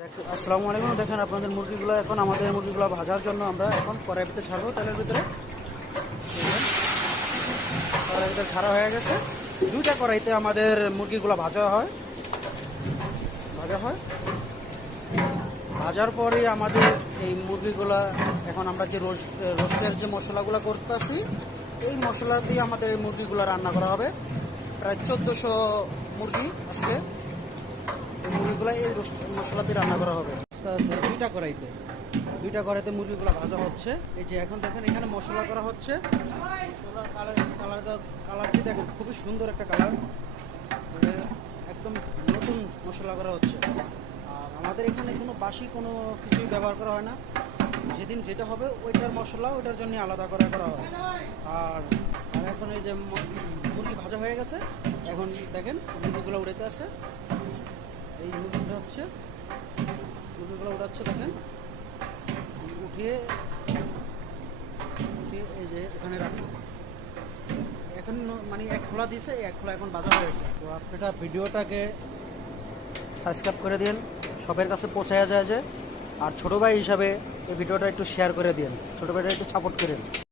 আসসালামু আলাইকুম। দেখেন আপনাদের মুরগিগুলো, এখন আমাদের মুরগিগুলো ভাজার জন্য আমরা এখন কড়াইয়ের ভিতরে ছাড়বো, তেলের ভিতরে। কড়াইয়ের ভিতরে ছাড়া হয়ে গেছে। দুইটা কড়াইতে আমাদের মুরগিগুলো ভাজা হয়। ভাজার পরে আমাদের এই মুরগিগুলা, এখন আমরা যে রোস্টের যে মশলাগুলো করতেছি, এই মশলা দিয়ে আমাদের এই মুরগিগুলো রান্না করা হবে। প্রায় 1400 মুরগি আজকে এই মুরগিগুলো এই মশলা দিয়ে রান্না করা হবে। আস্তে আস্তে দুইটা কড়াইতে মুরগিগুলো ভাজা হচ্ছে। এই যে এখন দেখেন এখানে মশলা করা হচ্ছে। কালারটি দেখেন, খুবই সুন্দর একটা কালার, একদম নতুন মশলা করা হচ্ছে। আর আমাদের এখানে কোনো বাসি কোনো কিছুই ব্যবহার করা হয় না। যেদিন যেটা হবে ওইটার মশলা ওইটার জন্য আলাদা করা হয়। আর এখন এই যে মুরগি ভাজা হয়ে গেছে, এখন দেখেন মুরগিগুলো উড়াতে আছে। এই মুরগিগুলো উঠাচ্ছে, দেখেন উঠিয়ে এই যে এখানে রাখছে। এখন মানে এক খোলা দিয়েছে, এই এক খোলা এখন ভাজা হয়েছে। তো আপনারা ভিডিওটাকে সাবস্ক্রাইব করে দিন, সবার কাছে পৌঁছায়া যায় যে। আর ছোটো ভাই হিসাবে এই ভিডিওটা একটু শেয়ার করে দিন, ছোটো ভাইটা একটু সাপোর্ট করেন।